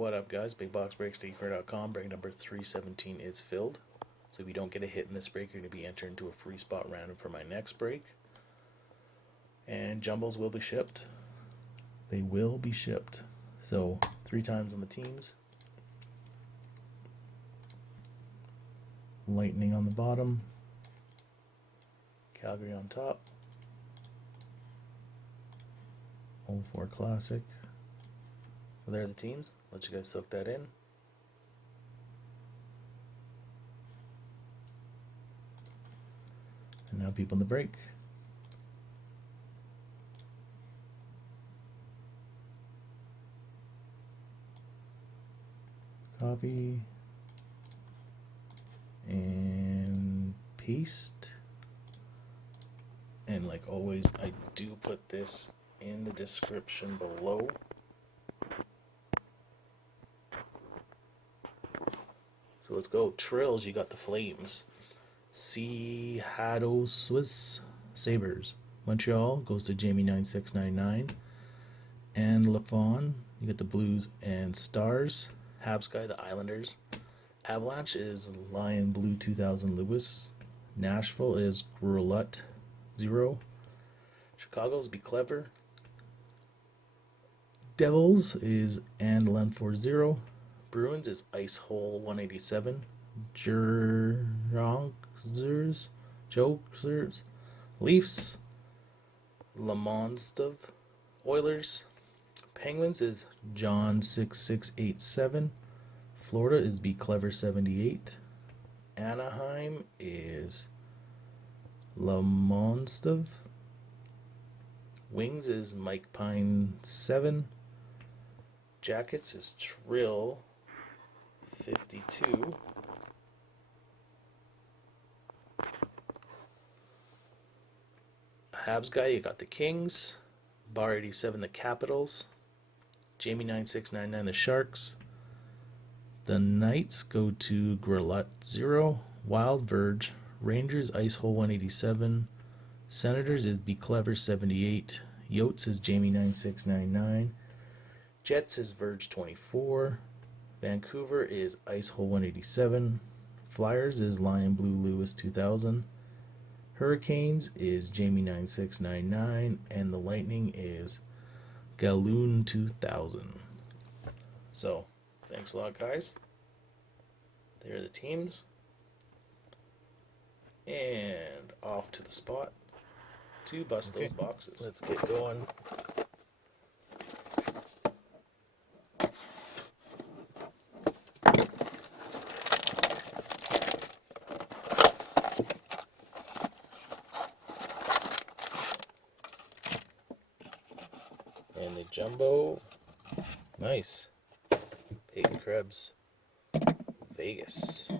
What up, guys? BigBoxBreaks.com. Break number 317 is filled. So if you don't get a hit in this break, you're going to be entered into a free spot random for my next break. And Jumbos will be shipped. They will be shipped. So 3 times on the teams. Lightning on the bottom. Calgary on top. 04 Classic. So there are the teams. Let you guys soak that in. And now people in the break. Copy. And paste. And like always, I do put this in the description below. So let's go. Trills, you got the Flames. Seattle Swiss Sabres. Montreal goes to Jamie9699. And Lafon, you get the Blues and Stars. Habs guy, the Islanders. Avalanche is Lion Blue 2000 Lewis. Nashville is Groulet 0. Chicago's Be Clever. Devils is and Lenford 0. Bruins is Ice Hole 187. Jokers. Leafs. Lamonstov. Oilers. Penguins is John 6687. Florida is Be Clever 78. Anaheim is Lamonstov. Wings is Mike Pine 7. Jackets is Trill 52. Habs guy, you got the Kings. Bar 87, the Capitals. Jamie9699, the Sharks. The Knights go to Grillet 0. Wild Verge. Rangers Ice Hole 187. Senators is Be Clever 78. Yotes is Jamie9699. Jets is Verge 24. Vancouver is Ice Hole 187. Flyers is Lion Blue Lewis 2000. Hurricanes is Jamie9699. And the Lightning is Galoon 2000. So, thanks a lot, guys. There are the teams. And off to the spot to bust those boxes. Let's get going. And the jumbo. Nice. Peyton Krebs. Vegas.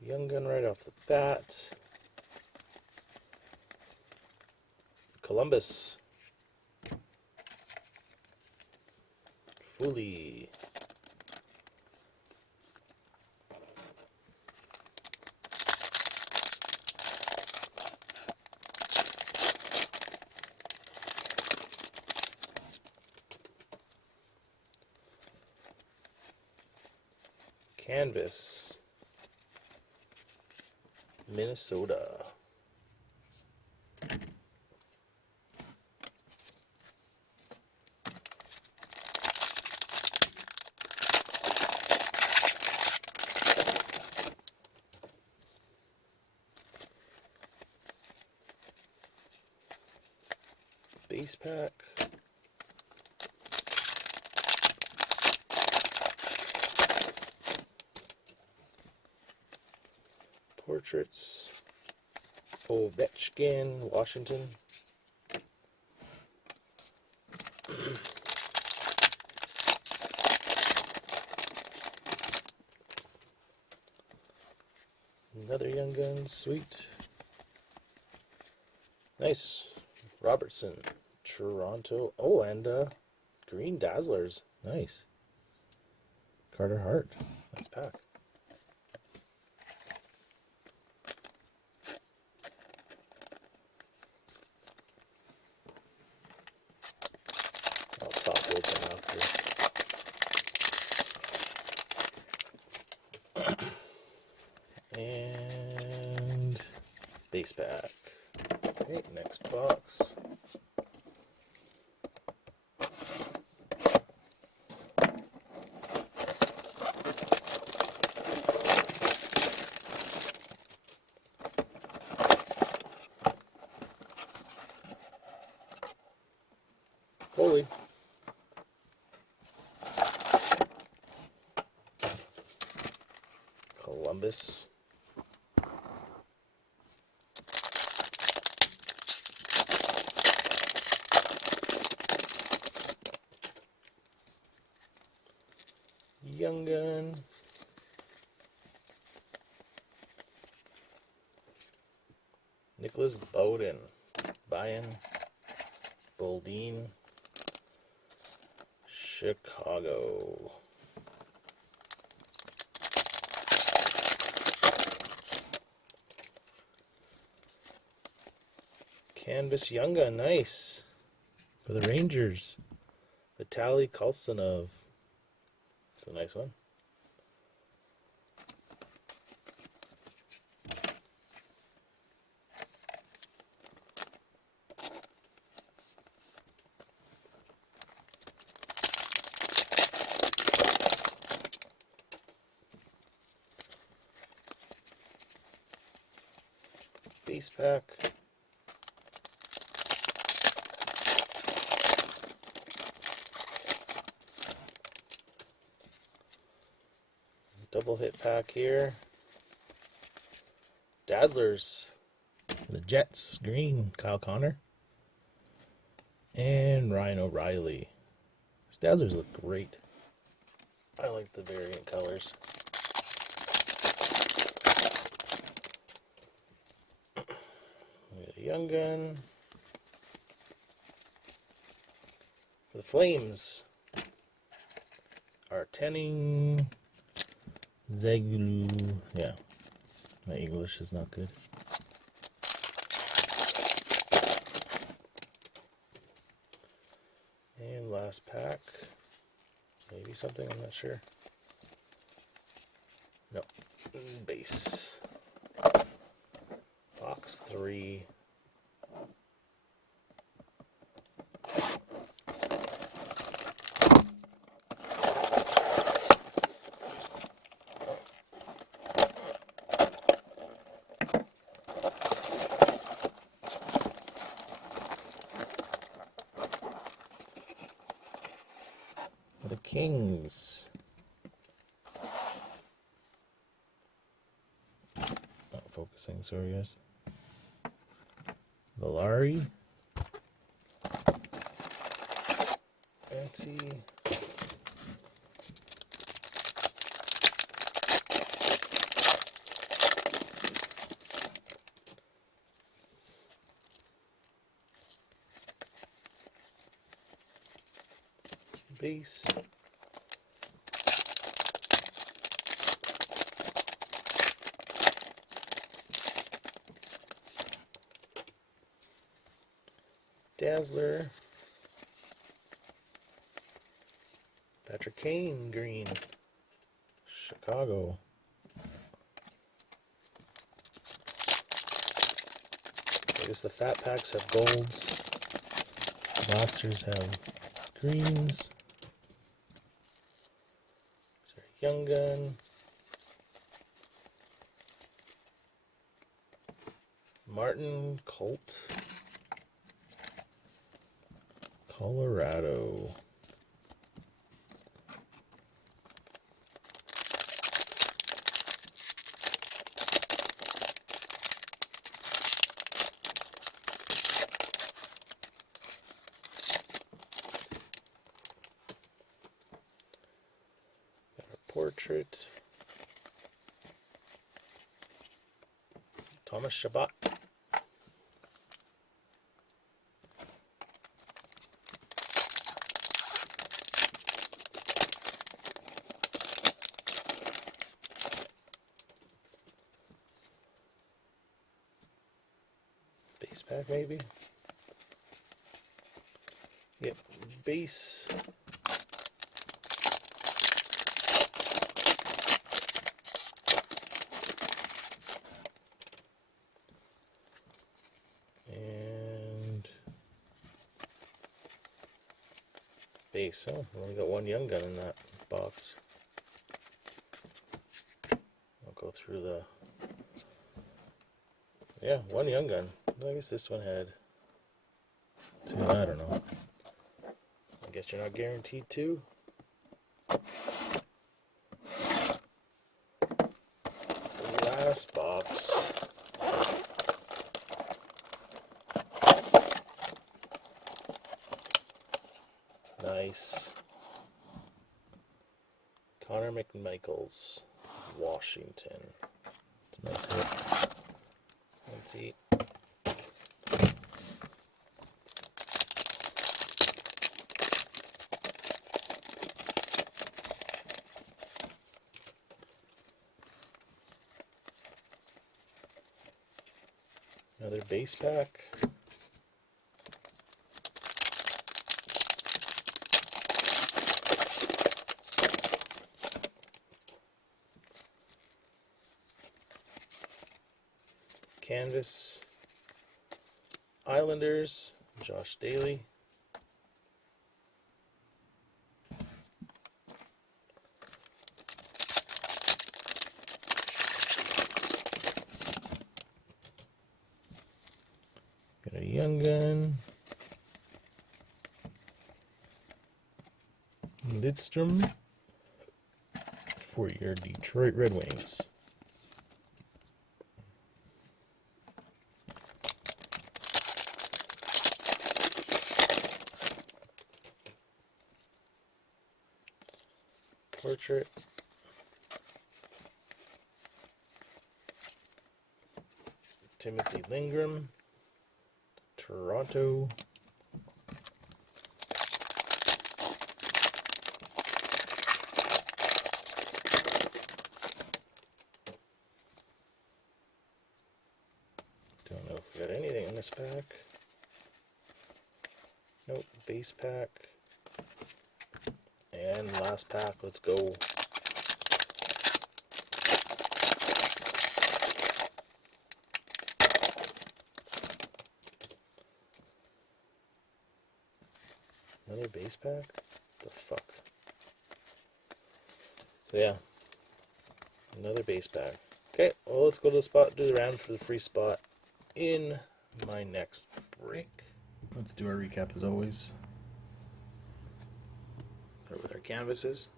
Young gun right off the bat. Columbus. Fully. Canvas. Minnesota. Base pack. Portraits. Ovechkin, Washington. Another Young Gun, sweet. Nice. Robertson, Toronto. Oh, and Green Dazzlers. Nice. Carter Hart. Nice pack. Base pack. Okay, next box. Holy. Columbus. Young Gun. Nicholas Bowden. Bayern. Boldine. Chicago. Canvas Young Gun, nice. For the Rangers. Vitaly Kolsonov. That's a nice one. Base pack. Double hit pack here. Dazzlers. The Jets. Green. Kyle Connor. And Ryan O'Reilly. These Dazzlers look great. I like the variant colors. We got a Young Gun. For the Flames. Artening. Zegulu. Yeah. My English is not good. And last pack. Maybe something, I'm not sure. No. Base. Box 3. The Kings. Not focusing, sorry guys. Valari. Fancy. Base. Dazzler. Patrick Kane, green. Chicago. I guess the fat packs have golds. Blasters have greens. Young Gun. Martin Colt. Colorado. Got a portrait. Thomas Chabot. Base pack maybe? Yep, base. base. Oh, we only got one young gun in that box. I'll go through the... Yeah, one young gun. I guess this one had two. I don't know. I guess you're not guaranteed two. Last box. Nice. Connor McMichaels, Washington. It's a nice hit. Empty. Another base pack. Canvas. Islanders, Josh Daly. Got a young gun. Lidstrom for your Detroit Red Wings. Portrait. Timothy Lindgren, Toronto. Don't know if we got anything in this pack. Nope, base pack. And last pack, let's go. Another base pack? What the fuck? So yeah, another base pack. Okay, well let's go to the spot, do the round for the free spot in my next break. Let's do our recap as always. Start with our canvases.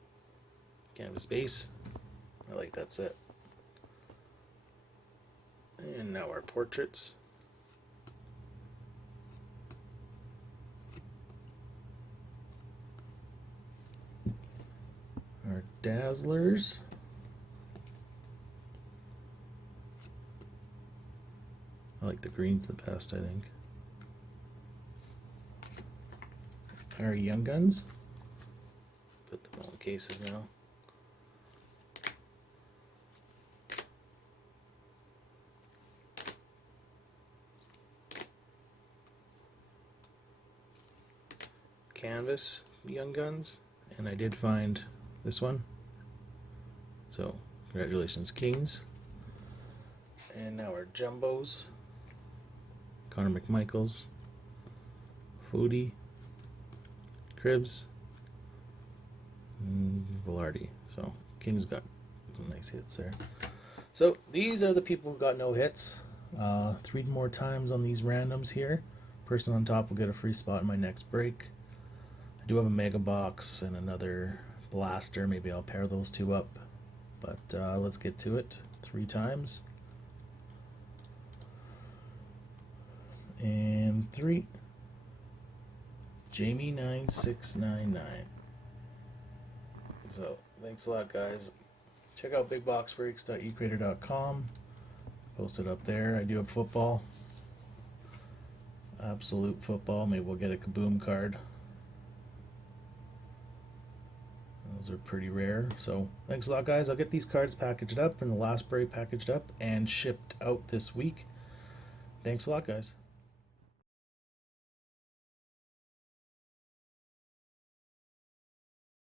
Canvas base. I like that set. And now our portraits. Our Dazzlers. I like the greens the best, I think. Our Young Guns. Put them all in cases now. Canvas Young Guns, and I did find this one, so congratulations Kings. And now our Jumbos, Connor McMichaels, Fody, Cribs, and Velarde. So Kings got some nice hits there. So these are the people who got no hits. 3 more times on these randoms here. Person on top will get a free spot in my next break. I do have a mega box and another blaster. Maybe I'll pair those two up. But let's get to it. 3 times. And 3. Jamie9699. So thanks a lot, guys. Check out bigboxbreaks.ecrater.com. Post it up there. I do have football. Absolute football. Maybe we'll get a Kaboom card. Those are pretty rare. So thanks a lot, guys. I'll get these cards packaged up and the last break packaged up and shipped out this week. Thanks a lot, guys.